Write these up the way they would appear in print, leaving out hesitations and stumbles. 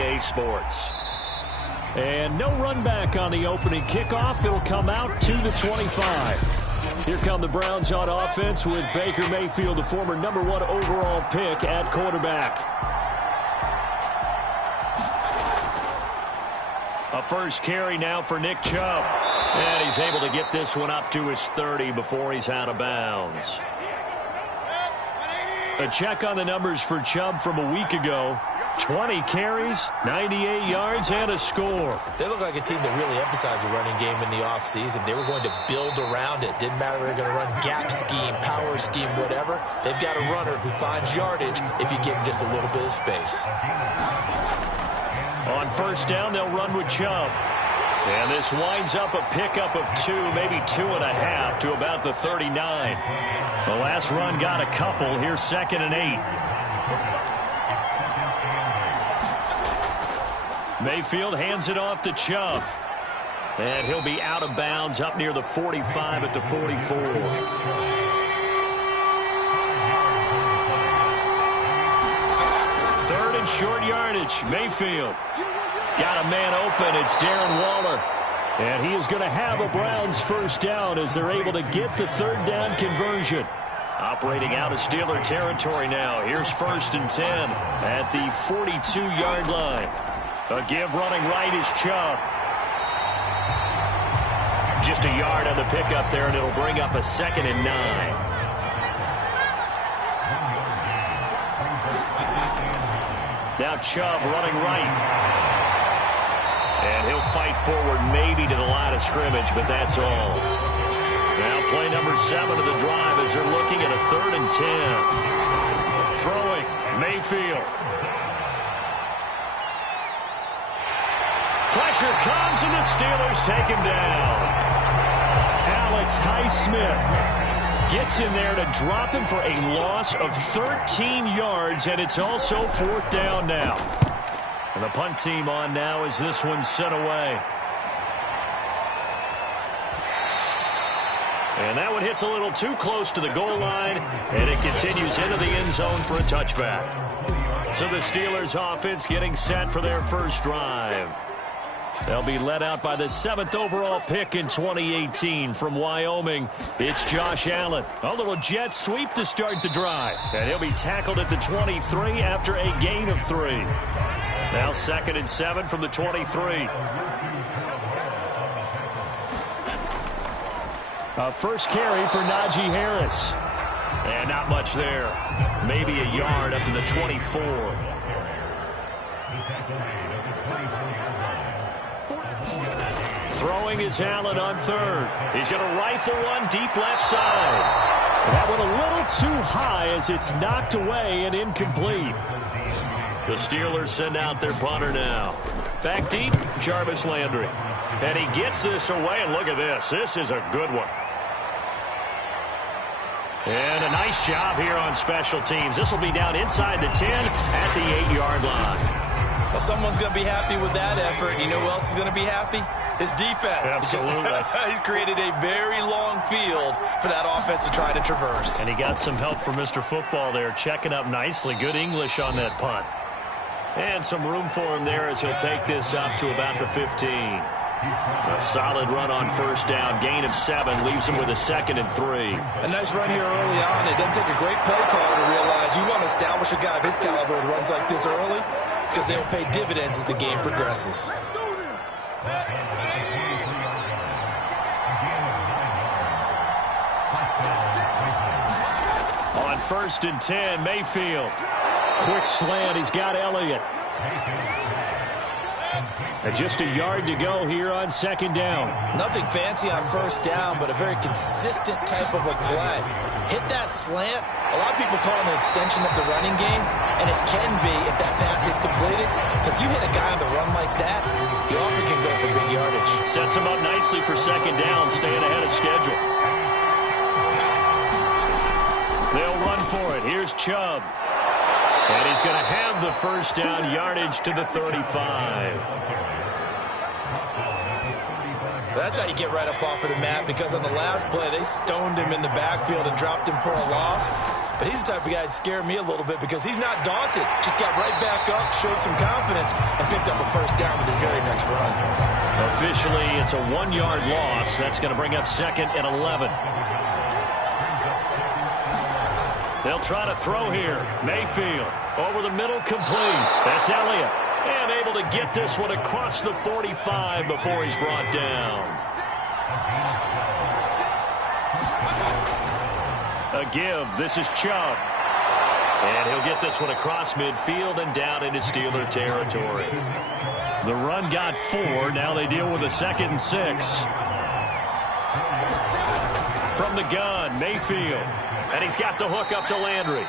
EA Sports. And no run back on the opening kickoff. It'll come out to the 25. Here come the Browns on offense with Baker Mayfield, the former #1 overall pick at quarterback. A first carry now for Nick Chubb. And he's able to get this one up to his 30 before he's out of bounds. A check on the numbers for Chubb from a week ago. 20 carries, 98 yards, and a score. They look like a team that really emphasized the running game in the offseason. They were going to build around it. Didn't matter if they're going to run gap scheme, power scheme, whatever. They've got a runner who finds yardage if you give him just a little bit of space. On first down, they'll run with Chubb. And this winds up a pickup of 2, maybe 2.5 to about the 39. The last run got a couple. Here's 2nd and 8. Mayfield hands it off to Chubb. And he'll be out of bounds up near the 45 at the 44. Third and short yardage. Mayfield. Got a man open. It's Darren Waller. And he is going to have a Browns first down as they're able to get the third down conversion. Operating out of Steeler territory now. Here's 1st and 10 at the 42-yard line. A give running right is Chubb. Just a yard on the pickup there, and it'll bring up a 2nd and 9. Now Chubb running right. And he'll fight forward maybe to the line of scrimmage, but that's all. Now play number 7 of the drive as they're looking at a 3rd and 10. Throwing, Mayfield. Pressure comes, and the Steelers take him down. Alex Highsmith gets in there to drop him for a loss of 13 yards, and it's also 4th down now. And the punt team on now as this one's sent away. And that one hits a little too close to the goal line, and it continues into the end zone for a touchback. So the Steelers offense getting set for their first drive. They'll be led out by the 7th overall pick in 2018 from Wyoming. It's Josh Allen. A little jet sweep to start the drive. And he'll be tackled at the 23 after a gain of 3. Now 2nd and 7 from the 23. A first carry for Najee Harris. And not much there. Maybe a yard up to the 24. Throwing is Allen on 3rd. He's going to rifle one deep left side. That one a little too high as it's knocked away and incomplete. The Steelers send out their punter now. Back deep, Jarvis Landry. And he gets this away, and look at this. This is a good one. And a nice job here on special teams. This will be down inside the 10 at the 8-yard line. Well, someone's going to be happy with that effort. You know who else is going to be happy? His defense. Absolutely. He's created a very long field for that offense to try to traverse. And he got some help from Mr. Football there, checking up nicely. Good English on that punt. And some room for him there as he'll take this up to about the 15. A solid run on first down. Gain of 7 leaves him with a 2nd and 3. A nice run here early on. It doesn't take a great play caller to realize you want to establish a guy of his caliber who runs like this early, because they'll pay dividends as the game progresses. On 1st and 10, Mayfield. Quick slant. He's got Elliott. And just a yard to go here on 2nd down. Nothing fancy on first down, but a very consistent type of a play. Hit that slant. A lot of people call it an extension of the running game, and it can be if that pass is completed, because you hit a guy on the run like that, he often can go for big yardage. Sets him up nicely for 2nd down, staying ahead of schedule. They'll run for it. Here's Chubb. And he's going to have the first down, yardage to the 35. That's how you get right up off of the mat, because on the last play, they stoned him in the backfield and dropped him for a loss. But he's the type of guy that scared me a little bit, because he's not daunted. Just got right back up, showed some confidence and picked up a first down with his very next run. Officially, it's a 1-yard loss. That's going to bring up 2nd and 11. They'll try to throw here. Mayfield over the middle, complete. That's Elliott. And able to get this one across the 45 before he's brought down. A give. This is Chubb. And he'll get this one across midfield and down into Steeler territory. The run got 4. Now they deal with a 2nd and 6. From the gun, Mayfield. And he's got the hook up to Landry.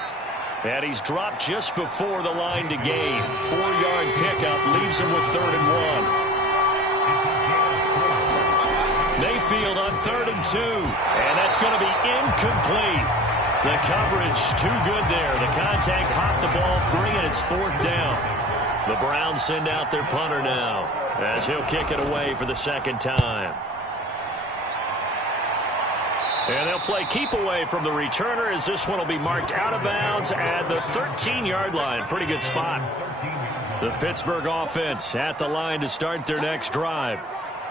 And he's dropped just before the line to gain. 4-yard pickup leaves him with 3rd and 1. Mayfield on 3rd and 2. And that's going to be incomplete. The coverage too good there. The contact popped the ball free, and it's 4th down. The Browns send out their punter now as he'll kick it away for the 2nd time. And they'll play keep away from the returner as this one will be marked out of bounds at the 13-yard line. Pretty good spot. The Pittsburgh offense at the line to start their next drive.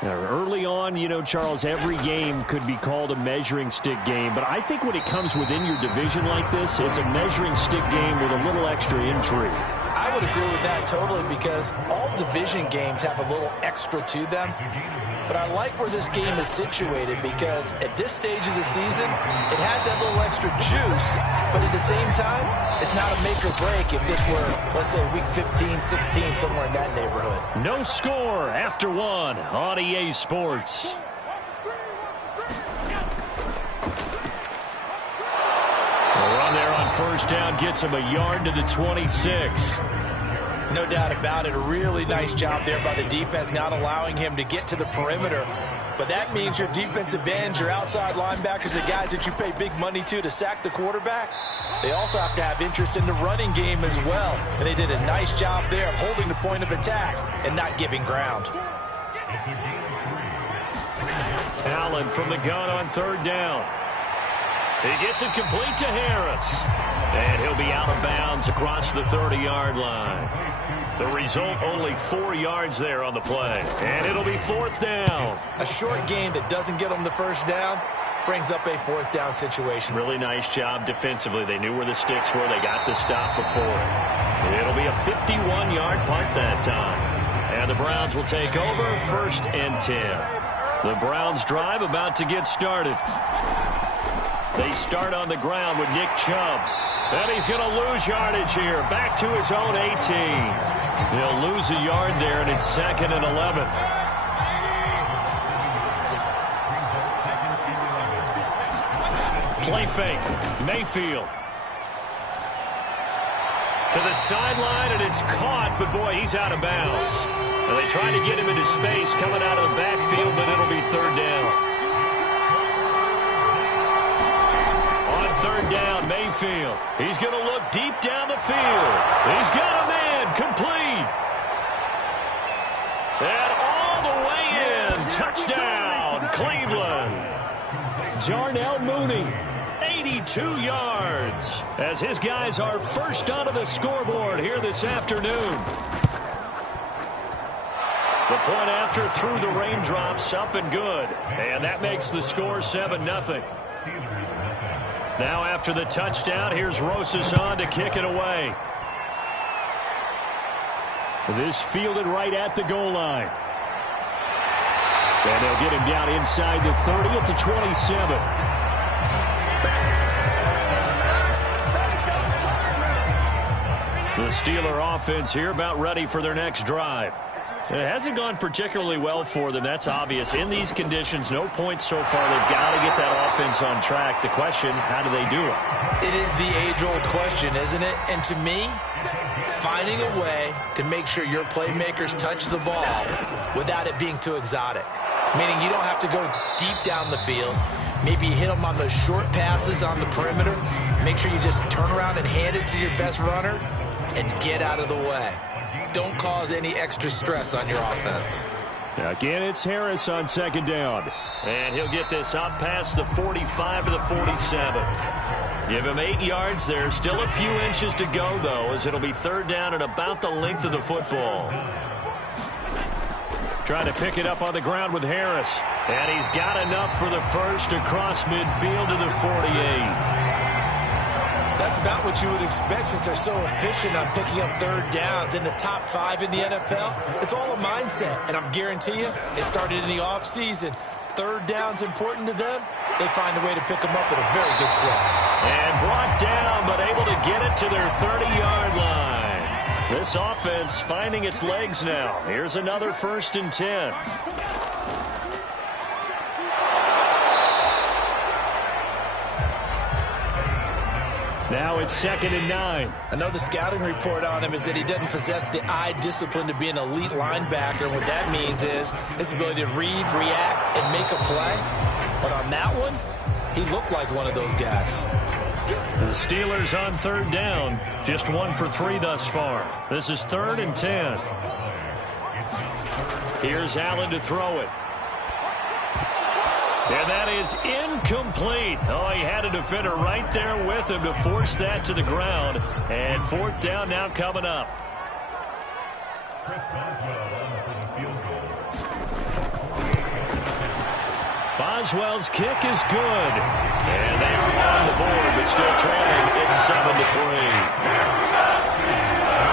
Now, early on, you know, Charles, every game could be called a measuring stick game. But I think when it comes within your division like this, it's a measuring stick game with a little extra intrigue. I would agree with that totally because all division games have a little extra to them. But I like where this game is situated because at this stage of the season, it has that little extra juice, but at the same time, it's not a make or break if this were, let's say, week 15, 16, somewhere in that neighborhood. No score after 1 on EA Sports. The run there on 1st down gets him a yard to the 26. No doubt about it. A really nice job there by the defense, not allowing him to get to the perimeter. But that means your defensive ends, your outside linebackers, the guys that you pay big money to sack the quarterback, they also have to have interest in the running game as well. And they did a nice job there of holding the point of attack and not giving ground. Allen from the gun on 3rd down. He gets it complete to Harris. And he'll be out of bounds across the 30-yard line. The result, only 4 yards there on the play. And it'll be 4th down. A short game that doesn't get them the first down brings up a 4th down situation. Really nice job defensively. They knew where the sticks were. They got the stop before. It'll be a 51-yard punt that time. And the Browns will take over 1st and 10. The Browns drive about to get started. They start on the ground with Nick Chubb. And he's going to lose yardage here. Back to his own 18. He'll lose a yard there, and it's 2nd and 11. Play fake. Mayfield. To the sideline, and it's caught, but boy, he's out of bounds. And they try to get him into space coming out of the backfield, but it'll be 3rd down. 3rd down, Mayfield. He's going to look deep down the field. He's got a man, complete. And all the way in, touchdown, Cleveland. Darnell Mooney, 82 yards, as his guys are first onto the scoreboard here this afternoon. The point after through the raindrops, up and good. And that makes the score 7-0. Now after the touchdown, here's Rosas on to kick it away. This fielded right at the goal line. And they'll get him down inside the 30 at the 27. The Steeler offense here about ready for their next drive. It hasn't gone particularly well for them. That's obvious. In these conditions, no points so far. They've got to get that offense on track. The question, how do they do it? It is the age-old question, isn't it? And to me, finding a way to make sure your playmakers touch the ball without it being too exotic. Meaning you don't have to go deep down the field. Maybe you hit them on those short passes on the perimeter. Make sure you just turn around and hand it to your best runner and get out of the way. Don't cause any extra stress on your offense. Again, it's Harris on 2nd down. And he'll get this out past the 45 to the 47. Give him 8 yards there. Still a few inches to go, though, as it'll be third down and about the length of the football. Trying to pick it up on the ground with Harris. And he's got enough for the first across midfield to the 48. That's about what you would expect since they're so efficient on picking up third downs in the top 5 in the NFL. It's all a mindset, and I'm guarantee you it started in the offseason. Third down's important to them. They find a way to pick them up at a very good clip. And brought down, but able to get it to their 30-yard line. This offense finding its legs now. Here's another 1st and 10. Now it's 2nd and 9. I know the scouting report on him is that he doesn't possess the eye discipline to be an elite linebacker. And what that means is his ability to read, react, and make a play. But on that one, he looked like one of those guys. The Steelers on third down. Just 1 for 3 thus far. This is 3rd and 10. Here's Allen to throw it. And that is incomplete. Oh, he had a defender right there with him to force that to the ground. And 4th down now coming up. Boswell's kick is good. And they are on the board, but still trailing. It's 7-3.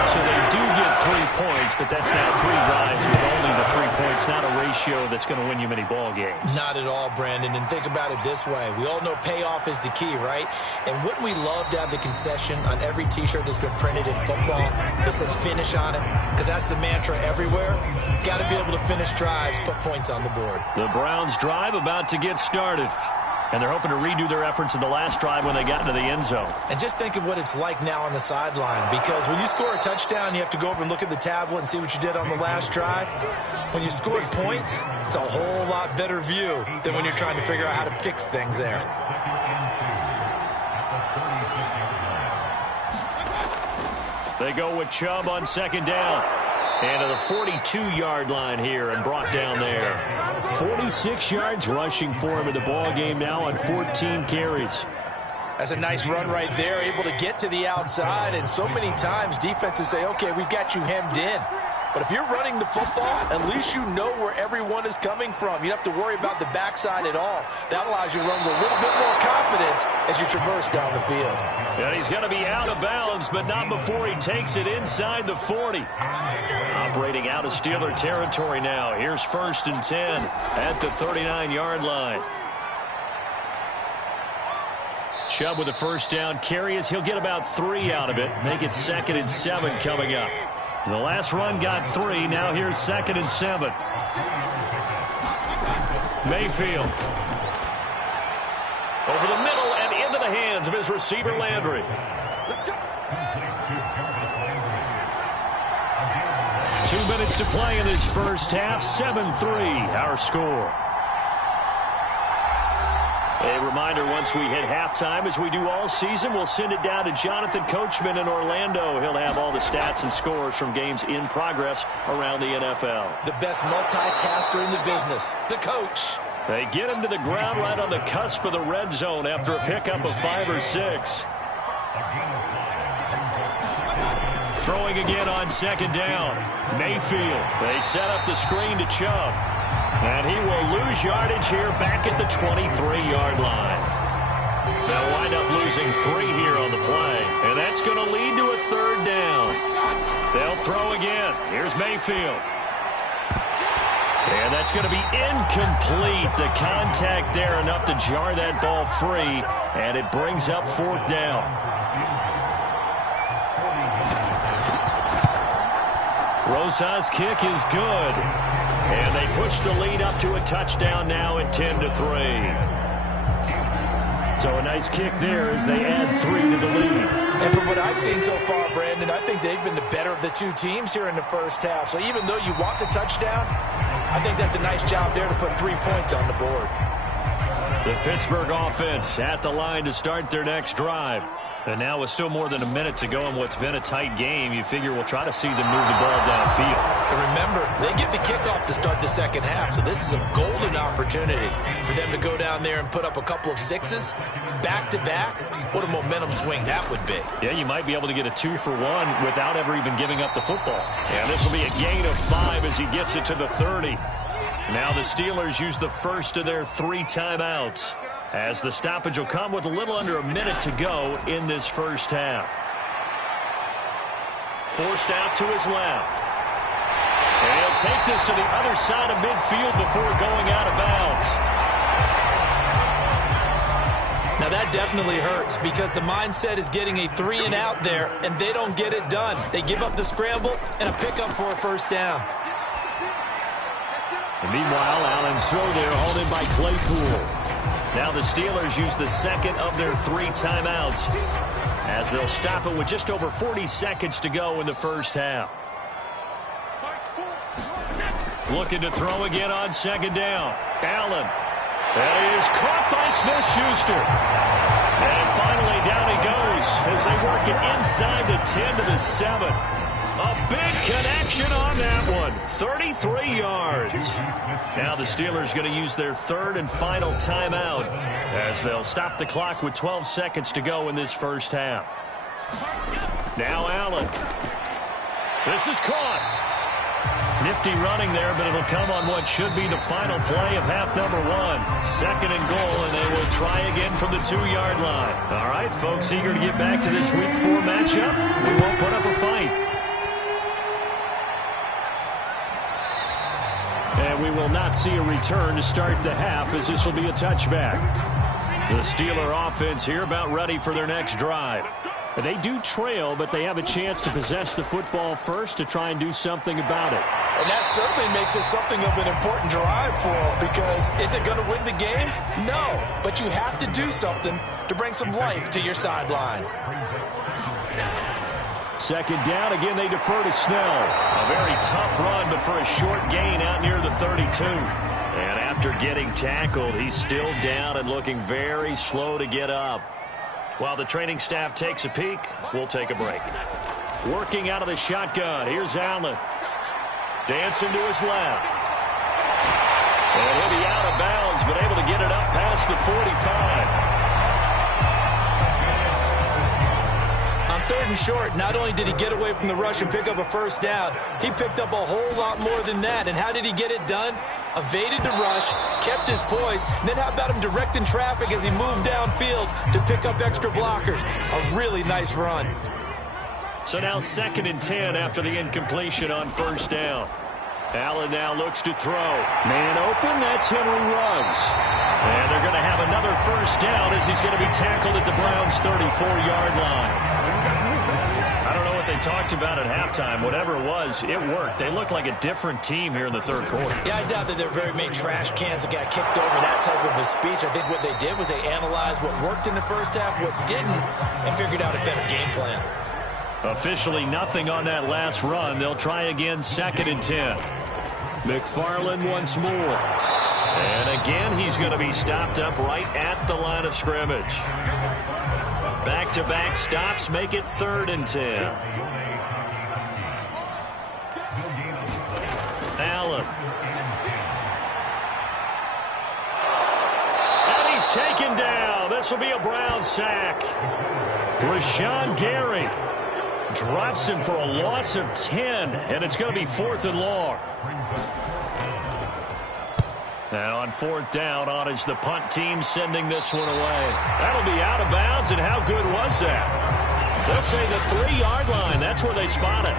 So they do get 3 points, but that's now 3 drives with only the 3 points. Not a ratio that's going to win you many ball games. Not at all, Brandon. And think about it this way. We all know payoff is the key, right? And wouldn't we love to have the concession on every T-shirt that's been printed in football that says finish on it? Because that's the mantra everywhere. Got to be able to finish drives, put points on the board. The Browns drive about to get started. And they're hoping to redo their efforts in the last drive when they got into the end zone. And just think of what it's like now on the sideline. Because when you score a touchdown, you have to go over and look at the tablet and see what you did on the last drive. When you scored points, it's a whole lot better view than when you're trying to figure out how to fix things there. They go with Chubb on 2nd down. And to the 42-yard line here and brought down there. 46 yards rushing for him in the ball game now on 14 carries. That's a nice run right there, able to get to the outside. And so many times defenses say, okay, we've got you hemmed in. But if you're running the football, at least you know where everyone is coming from. You don't have to worry about the backside at all. That allows you to run with a little bit more confidence as you traverse down the field. And he's going to be out of bounds, but not before he takes it inside the 40. Operating out of Steeler territory now. Here's 1st and 10 at the 39-yard line. Chubb with a 1st down carry as he'll get about 3 out of it. Make it 2nd and 7 coming up. The last run got 3. Now here's 2nd and 7. Mayfield. Over the middle and into the hands of his receiver, Landry. Let's go. 2 minutes to play in this first half. 7-3, our score. A reminder, once we hit halftime, as we do all season, we'll send it down to Jonathan Coachman in Orlando. He'll have all the stats and scores from games in progress around the NFL. The best multitasker in the business, the coach. They get him to the ground right on the cusp of the red zone after a pickup of 5 or 6. Throwing again on 2nd down. Mayfield. They set up the screen to Chubb. And he will lose yardage here back at the 23-yard line. They'll wind up losing 3 here on the play. And that's going to lead to a 3rd down. They'll throw again. Here's Mayfield. And that's going to be incomplete. The contact there enough to jar that ball free. And it brings up 4th down. Rosa's kick is good. And they push the lead up to a touchdown now at 10-3. So a nice kick there as they add 3 to the lead. And from what I've seen so far, Brandon, I think they've been the better of the 2 teams here in the first half. So even though you want the touchdown, I think that's a nice job there to put 3 points on the board. The Pittsburgh offense at the line to start their next drive. And now with still more than a minute to go in what's been a tight game, you figure we'll try to see them move the ball downfield. And remember, they get the kickoff to start the second half, so this is a golden opportunity for them to go down there and put up a couple of 6s back-to-back, what a momentum swing that would be. Yeah, you might be able to get a 2-for-1 without ever even giving up the football. And this will be a gain of 5 as he gets it to the 30. Now the Steelers use the first of their 3 timeouts, as the stoppage will come with a little under a minute to go in this first half. Forced out to his left. And he'll take this to the other side of midfield before going out of bounds. Now that definitely hurts because the mindset is getting a 3-and-out there, and they don't get it done. They give up the scramble and a pickup for a first down. And meanwhile, Allen's throw there hauled in by Claypool. Now the Steelers use the second of their 3 timeouts, as they'll stop it with just over 40 seconds to go in the first half. Looking to throw again on second down. Allen. That is caught by Smith-Schuster. And finally down he goes as they work it inside the 10 to the 7. A big connection on that one. 33 yards. Now the Steelers going to use their 3rd and final timeout, as they'll stop the clock with 12 seconds to go in this first half. Now Allen. This is caught. Nifty running there, but it'll come on what should be the final play of half number 1. 2nd and goal, and they will try again from the 2-yard line. All right, folks, eager to get back to this Week 4 matchup. We won't put up a fight. And we will not see a return to start the half, as this will be a touchback. The Steeler offense here about ready for their next drive. They do trail, but they have a chance to possess the football first to try and do something about it. And that certainly makes it something of an important drive for them, because is it going to win the game? No, but you have to do something to bring some life to your sideline. Second down, again they defer to Snell. A very tough run, but for a short gain out near the 32. And after getting tackled, he's still down and looking very slow to get up. While the training staff takes a peek, we'll take a break. Working out of the shotgun, here's Allen. Dancing to his left. And he'll be out of bounds, but able to get it up past the 45. On 3rd and short, not only did he get away from the rush and pick up a first down, he picked up a whole lot more than that. And how did he get it done? Evaded the rush, kept his poise, and then how about him directing traffic as he moved downfield to pick up extra blockers? A really nice run. So now 2nd and 10 after the incompletion on first down. Allen now looks to throw. Man open, that's Henry Ruggs. And they're going to have another first down as he's going to be tackled at the Browns' 34-yard line. I don't know what they talked about at halftime. Whatever it was, it worked. They look like a different team here in the 3rd quarter. Yeah, I doubt that there were very many trash cans that got kicked over, that type of a speech. I think what they did was they analyzed what worked in the first half, what didn't, and figured out a better game plan. Officially nothing on that last run. They'll try again, 2nd and 10. McFarland once more. And again, he's going to be stopped up right at the line of scrimmage. Back-to-back stops make it 3rd and 10. Allen. And he's taken down. This will be a Brown sack. Rashawn Gary drops him for a loss of 10, and it's going to be 4th and long. Now on 4th down, on is the punt team sending this one away. That'll be out of bounds, and how good was that? They'll say the 3-yard line. That's where they spot it.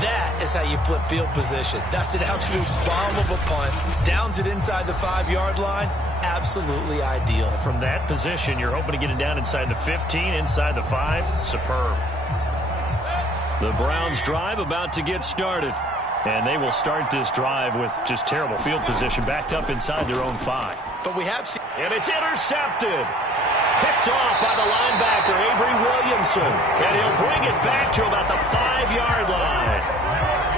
That is how you flip field position. That's an absolute bomb of a punt. Downs it inside the 5-yard line. Absolutely ideal. From that position, you're hoping to get it down inside the 15, inside the 5. Superb. The Browns drive about to get started. And they will start this drive with just terrible field position, backed up inside their own 5. But we have seen... And it's intercepted. Picked off by the linebacker, Avery Williamson. And he'll bring it back to about the 5-yard line.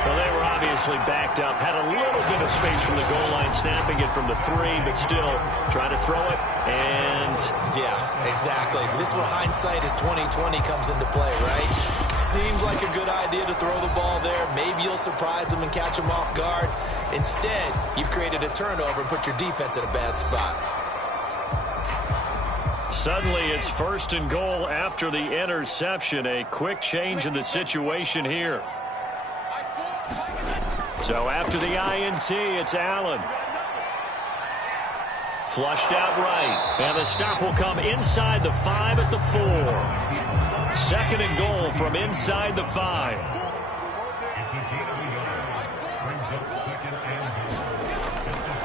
Well, they were obviously backed up. Had a little bit of space from the goal line, snapping it from the 3, but still trying to throw it. And... yeah, exactly. This is where hindsight is 20/20 comes into play, right? Seems like a good idea to throw the ball there. Maybe you'll surprise them and catch them off guard. Instead, you've created a turnover and put your defense in a bad spot. Suddenly, it's 1st and goal after the interception. A quick change in the situation here. So after the INT, it's Allen. Flushed out right. And the stop will come inside the 5 at the 4. 2nd and goal from inside the 5.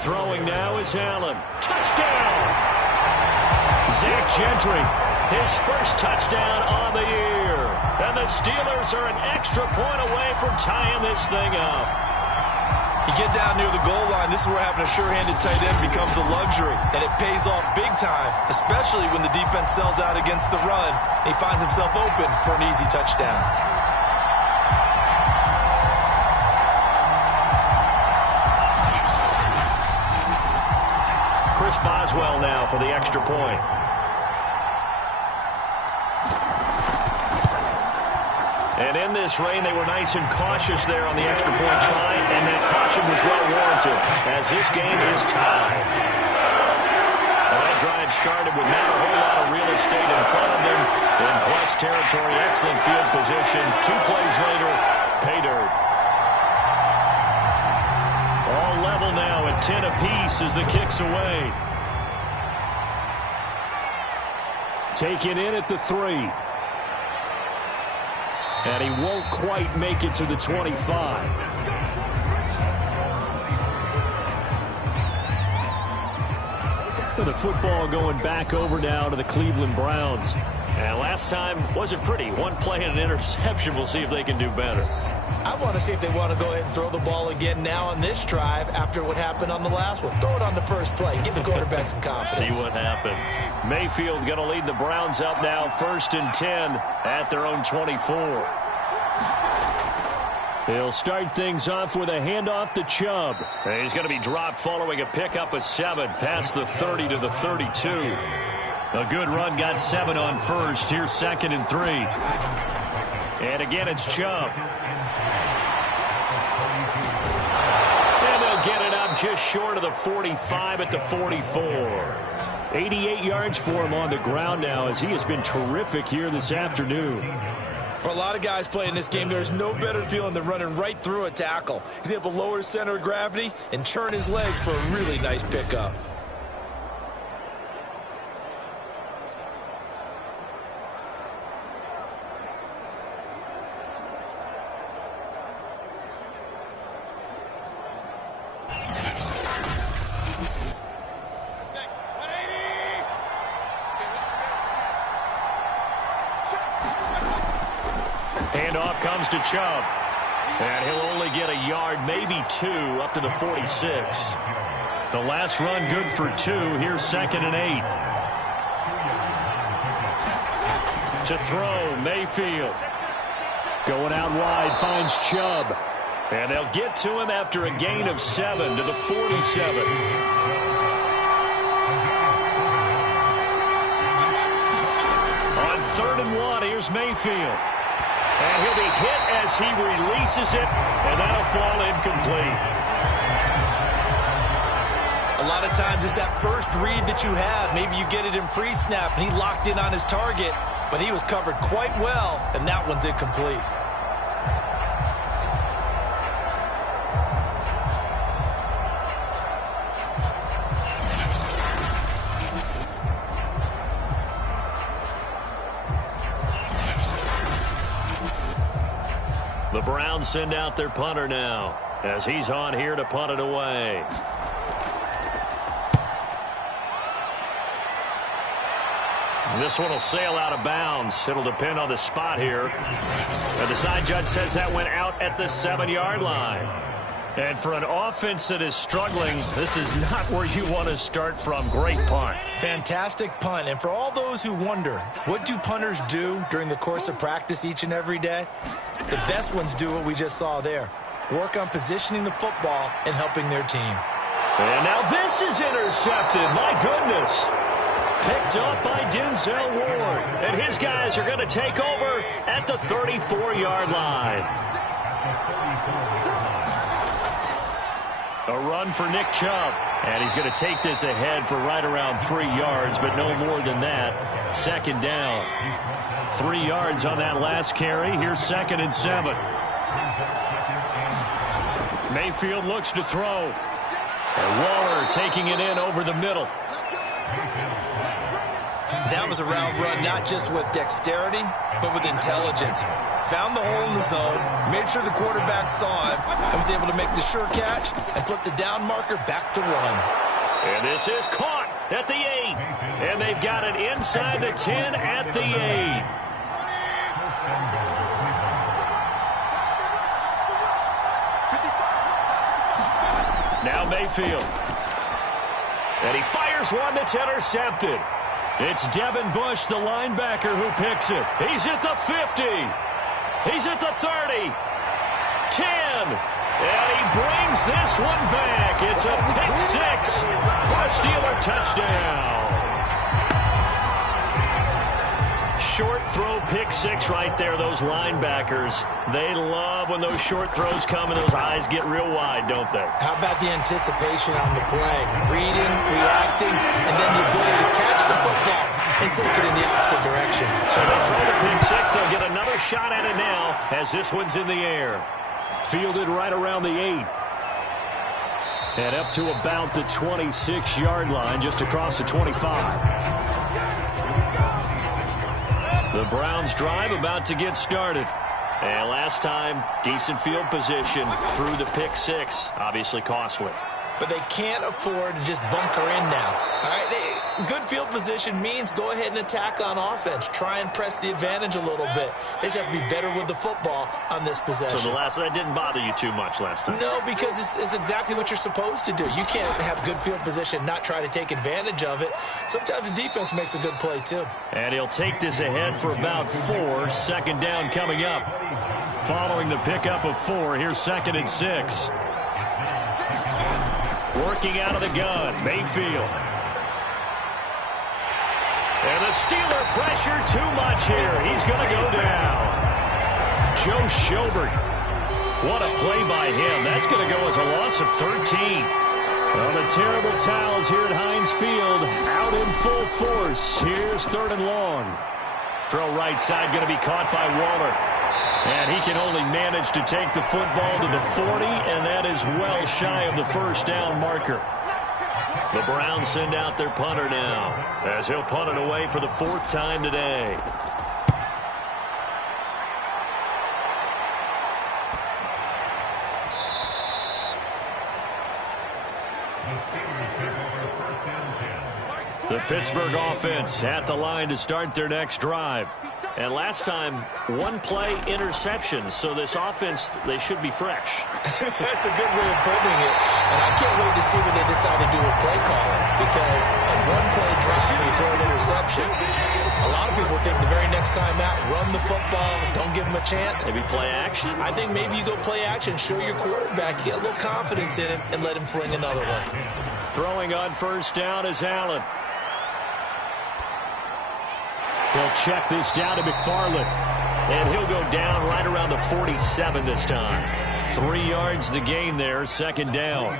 Throwing now is Allen. Touchdown! Zach Gentry, his first touchdown on the year. And the Steelers are an extra point away from tying this thing up. You get down near the goal line, this is where having a sure-handed tight end becomes a luxury. And it pays off big time, especially when the defense sells out against the run. He finds himself open for an easy touchdown. Chris Boswell now for the extra point. And in this rain, they were nice and cautious there on the extra point try, and that caution was well warranted as this game is tied. Well, that drive started with not a whole lot of real estate in front of them. In plus territory, excellent field position. 2 plays later, pay dirt. All level now at 10 apiece as the kick's away. Taken in at the 3. And he won't quite make it to the 25. The football going back over now to the Cleveland Browns. And last time wasn't pretty. 1 play and an interception. We'll see if they can do better. I want to see if they want to go ahead and throw the ball again now on this drive after what happened on the last one. Throw it on the first play. Give the quarterback some confidence. See what happens. Mayfield going to lead the Browns up now 1st and 10 at their own 24. He'll start things off with a handoff to Chubb. And he's going to be dropped following a pickup of 7 past the 30 to the 32. A good run got 7 on first. Here's 2nd and 3. And again, it's Chubb. And they'll get it up just short of the 45 at the 44. 88 yards for him on the ground now as he has been terrific here this afternoon. For a lot of guys playing this game, there's no better feeling than running right through a tackle. He's able to lower his center of gravity and churn his legs for a really nice pickup. Handoff comes to Chubb. And he'll only get a yard, maybe 2, up to the 46. The last run good for 2. Here's 2nd and 8. To throw, Mayfield. Going out wide, finds Chubb. And they'll get to him after a gain of 7 to the 47. On 3rd and 1, here's Mayfield. And he'll be hit as he releases it, and that'll fall incomplete. A lot of times it's that first read that you have. Maybe you get it in pre-snap, and he locked in on his target, but he was covered quite well, and that one's incomplete. The Browns send out their punter now as he's on here to punt it away. This one will sail out of bounds. It'll depend on the spot here. And the side judge says that went out at the 7-yard line. And for an offense that is struggling, this is not where you want to start from. Great punt. Fantastic punt. And for all those who wonder, what do punters do during the course of practice each and every day? The best ones do what we just saw there. Work on positioning the football and helping their team. And now this is intercepted. My goodness. Picked up by Denzel Ward. And his guys are going to take over at the 34-yard line. A run for Nick Chubb. And he's going to take this ahead for right around 3 yards, but no more than that. Second down. 3 yards on that last carry. Here's 2nd and 7. Mayfield looks to throw. And Waller taking it in over the middle. That was a route run not just with dexterity, but with intelligence. Found the hole in the zone, made sure the quarterback saw him, and was able to make the sure catch and flip the down marker back to 1. And this is caught at the 8. And they've got it inside the 10 at the 8. Now Mayfield. And he fires one that's intercepted. It's Devin Bush, the linebacker, who picks it. He's at the 50. He's at the 30. 10. And he brings this one back. It's a pick 6 for a Steeler touchdown. Short throw pick 6 right there. Those linebackers, they love when those short throws come and those eyes get real wide, don't they? How about the anticipation on the play? Reading, reacting, and then the ability to catch the football and take it in the opposite direction. So they throw the pick 6. They'll get another shot at it now as this one's in the air. Fielded right around the 8. And up to about the 26-yard line, just across the 25. The Browns drive about to get started. And last time, decent field position through the pick 6. Obviously costly. But they can't afford to just bunker in now. All right, good field position means go ahead and attack on offense. Try and press the advantage a little bit. They just have to be better with the football on this possession. So that didn't bother you too much last time? No, because it's exactly what you're supposed to do. You can't have good field position, not try to take advantage of it. Sometimes the defense makes a good play, too. And he'll take this ahead for about 4. 2nd down coming up. Following the pickup of 4, here's 2nd and 6. Working out of the gun, Mayfield. And the Steeler pressure too much here. He's going to go down. Joe Schobert. What a play by him. That's going to go as a loss of 13. Well, the terrible towels here at Heinz Field out in full force. Here's 3rd and long. Throw right side going to be caught by Waller. And he can only manage to take the football to the 40, and that is well shy of the 1st down marker. The Browns send out their punter now, as he'll punt it away for the 4th time today. The Pittsburgh offense at the line to start their next drive. And last time, 1-play interception. So this offense, they should be fresh. That's a good way of putting it. And I can't wait to see what they decide to do with play calling. Because a 1-play drive and you throw an interception, a lot of people think the very next time out, run the football, don't give them a chance. Maybe play action? I think maybe you go play action, show your quarterback, get a little confidence in him, and let him fling another one. Throwing on 1st down is Allen. He'll check this down to McFarland. And he'll go down right around the 47 this time. 3 yards the gain there, 2nd down.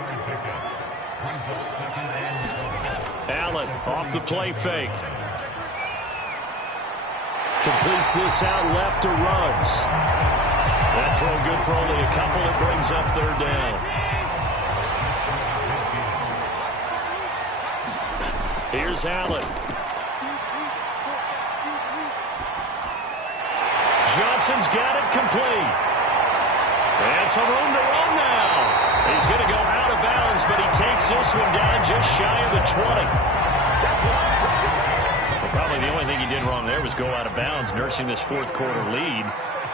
Allen off the play fake. Completes this out left to Ruggs. That throw good for only a couple. It brings up 3rd down. Here's Allen. Johnson's got it complete. And some room to run now. He's going to go out of bounds, but he takes this one down just shy of the 20. Well, probably the only thing he did wrong there was go out of bounds, nursing this 4th quarter lead.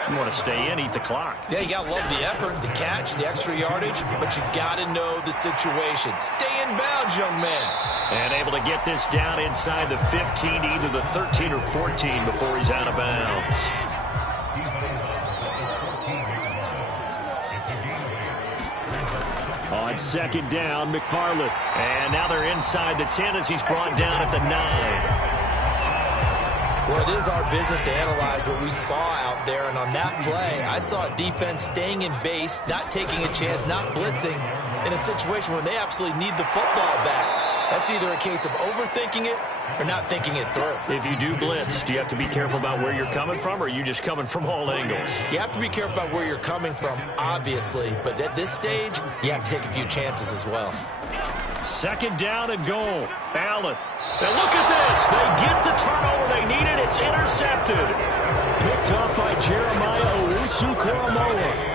You want to stay in, eat the clock. Yeah, you got to love the effort, the catch, the extra yardage, but you got to know the situation. Stay in bounds, young man. And able to get this down inside the 15 to either the 13 or 14 before he's out of bounds. On 2nd down, McFarland. And now they're inside the 10 as he's brought down at the 9. Well, it is our business to analyze what we saw out there. And on that play, I saw a defense staying in base, not taking a chance, not blitzing, in a situation where they absolutely need the football back. That's either a case of overthinking it or not thinking it through. If you do blitz, do you have to be careful about where you're coming from, or are you just coming from all angles? You have to be careful about where you're coming from, obviously, but at this stage, you have to take a few chances as well. Second down and goal. Allen. Now look at this. They get the turnover they needed. It's intercepted. Picked off by Jeremiah Owusu-Koramoah.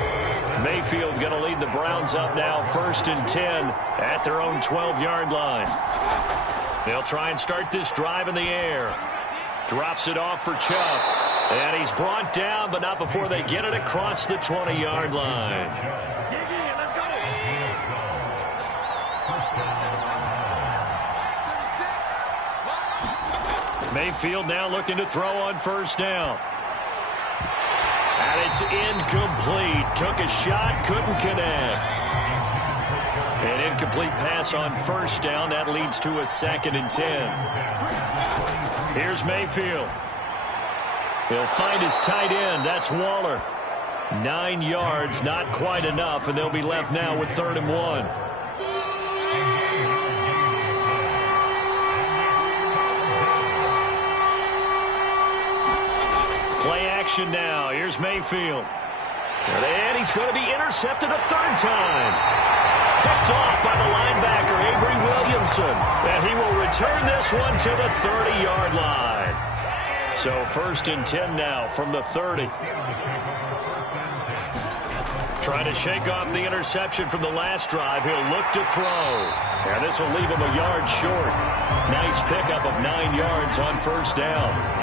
Mayfield going to lead the Browns up now, 1st and 10 at their own 12-yard line. They'll try and start this drive in the air. Drops it off for Chubb. And he's brought down, but not before they get it across the 20-yard line. Mayfield now looking to throw on 1st down. And it's incomplete. Took a shot, couldn't connect. An incomplete pass on 1st down. That leads to a 2nd and 10. Here's Mayfield. He'll find his tight end. That's Waller. 9 yards, not quite enough, and they'll be left now with 3rd and 1. Play action now. Here's Mayfield. And he's going to be intercepted a 3rd time. Picked off by the linebacker, Avery Williamson. And he will return this one to the 30-yard line. So 1st and 10 now from the 30. Trying to shake off the interception from the last drive. He'll look to throw. And this will leave him a yard short. Nice pickup of 9 yards on 1st down.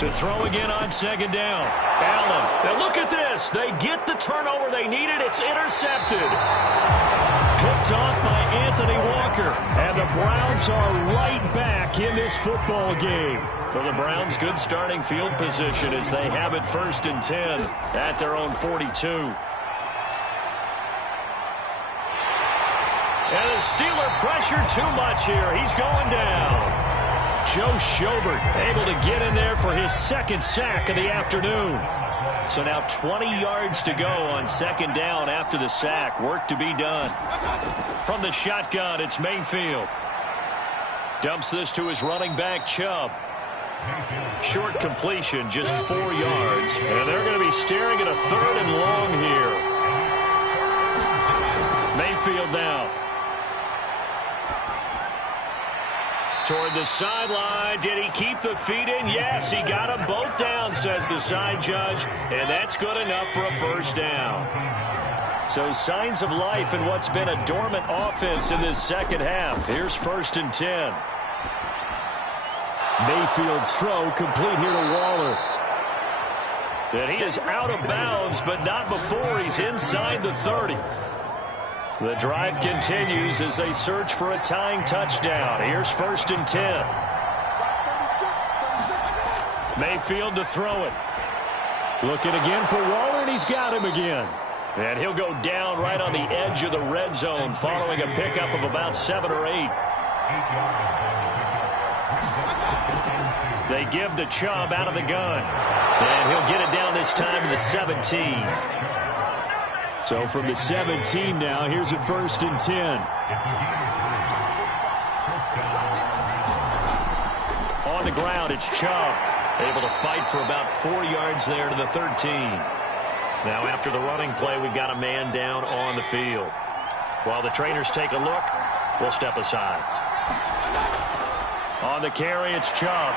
To throw again on 2nd down. Allen. Now look at this. They get the turnover they needed. It's intercepted. Picked off by Anthony Walker. And the Browns are right back in this football game. For the Browns, good starting field position as they have it 1st and 10 at their own 42. And the Steeler pressure too much here. He's going down. Joe Schobert able to get in there for his 2nd sack of the afternoon. So now 20 yards to go on 2nd down after the sack. Work to be done. From the shotgun, it's Mayfield. Dumps this to his running back, Chubb. Short completion, just 4 yards. And they're going to be staring at a 3rd and long here. Mayfield now. Toward the sideline. Did he keep the feet in? Yes, he got them both down, says the side judge. And that's good enough for a 1st down. So signs of life in what's been a dormant offense in this 2nd half. Here's 1st and 10. Mayfield's throw complete here to Waller. And he is out of bounds, but not before he's inside the 30. The drive continues as they search for a tying touchdown. Here's 1st and 10. Mayfield to throw it. Looking again for Waller, and he's got him again. And he'll go down right on the edge of the red zone following a pickup of about 7 or 8. They give the Chubb out of the gun. And he'll get it down this time to the 17. So from the 17 now, here's a 1st and 10. On the ground, it's Chubb. Able to fight for about 4 yards there to the 13. Now after the running play, we've got a man down on the field. While the trainers take a look, we'll step aside. On the carry, it's Chubb.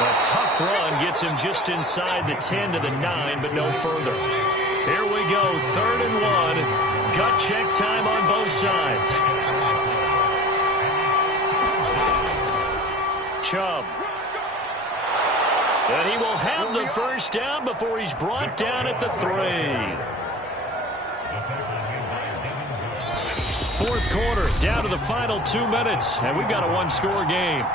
A tough run gets him just inside the 10 to the 9, but no further. Here we go, 3rd and 1. Gut check time on both sides. Chubb. And he will have the 1st down before he's brought down at the 3. 4th quarter, down to the final 2 minutes, and we've got a 1-score game.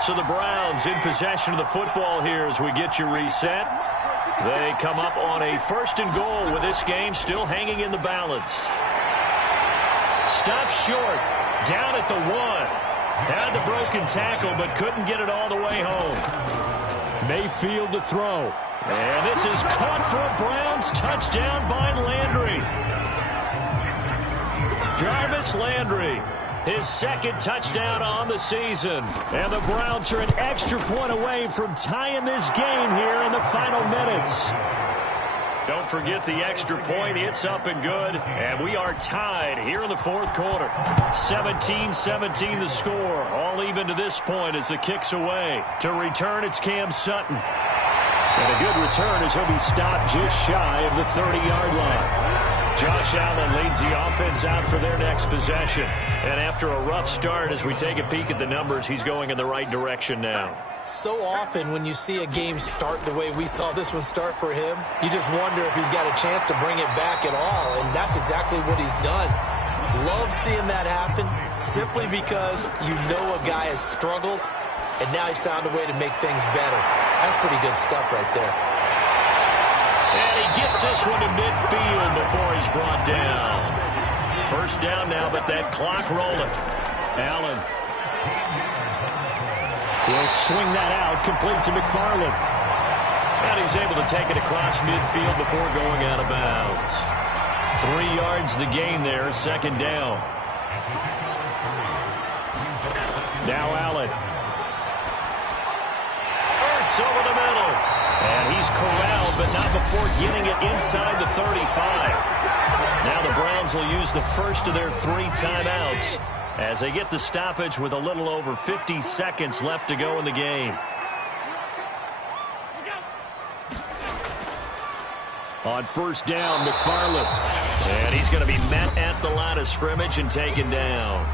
So the Browns in possession of the football here as we get you reset. They come up on a 1st and goal with this game still hanging in the balance. Stops short, down at the 1. Had the broken tackle, but couldn't get it all the way home. Mayfield to throw. And this is caught for a Browns touchdown by Landry. Jarvis Landry, his second touchdown on the season. And the Browns are an extra point away from tying this game here in the final minutes. Don't forget the extra point. It's up and good. And we are tied here in the fourth quarter. 17-17 the score. All even to this point as the kick's away. To return, it's Cam Sutton. And a good return as he'll be stopped just shy of the 30-yard line. Josh Allen leads the offense out for their next possession. And after a rough start, as we take a peek at the numbers, he's going in the right direction now. So often when you see a game start the way we saw this one start for him, you just wonder if he's got a chance to bring it back at all, and that's exactly what he's done. Love seeing that happen simply because you know a guy has struggled, and now he's found a way to make things better. That's pretty good stuff right there. And he gets this one to midfield before he's brought down. First down now, but that clock rolling. Allen will swing that out, complete to McFarland. And he's able to take it across midfield before going out of bounds. 3 yards the gain there, second down. Now Allen. Ertz over the middle. And he's corralled, but not before getting it inside the 35. Now the Browns will use the first of their 3 timeouts as they get the stoppage with a little over 50 seconds left to go in the game. On first down, McFarland. And he's going to be met at the line of scrimmage and taken down.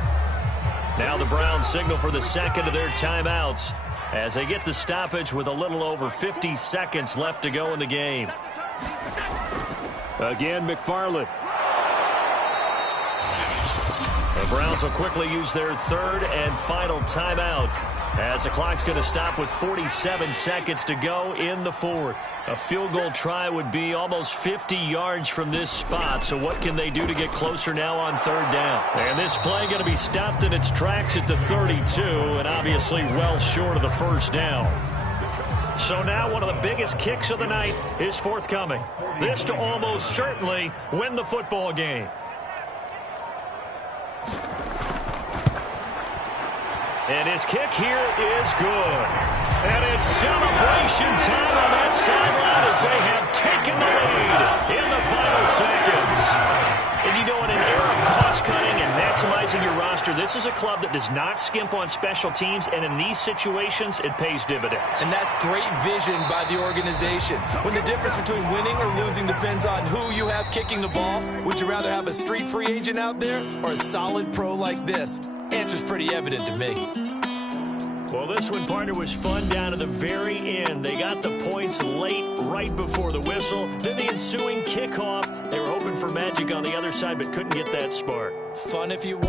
Now the Browns signal for the second of their timeouts as they get the stoppage with a little over 50 seconds left to go in the game. Again, McFarland. The Browns will quickly use their third and final timeout as the clock's going to stop with 47 seconds to go in the fourth. A field goal try would be almost 50 yards from this spot, so what can they do to get closer now on third down? And this play going to be stopped in its tracks at the 32, and obviously well short of the first down. So now one of the biggest kicks of the night is forthcoming. This to almost certainly win the football game. And his kick here is good. And it's celebration time on that sideline as they have taken the lead in the final seconds. And you know, in an era of cost-cutting and maximizing your roster, this is a club that does not skimp on special teams, and in these situations, it pays dividends. And that's great vision by the organization. When the difference between winning or losing depends on who you have kicking the ball, would you rather have a street free agent out there or a solid pro like this? Answer's pretty evident to me. Well, this one, partner, was fun down to the very end. They got the points late, right before the whistle. Then the ensuing kickoff. They were hoping for magic on the other side, but couldn't get that spark. Fun if you want.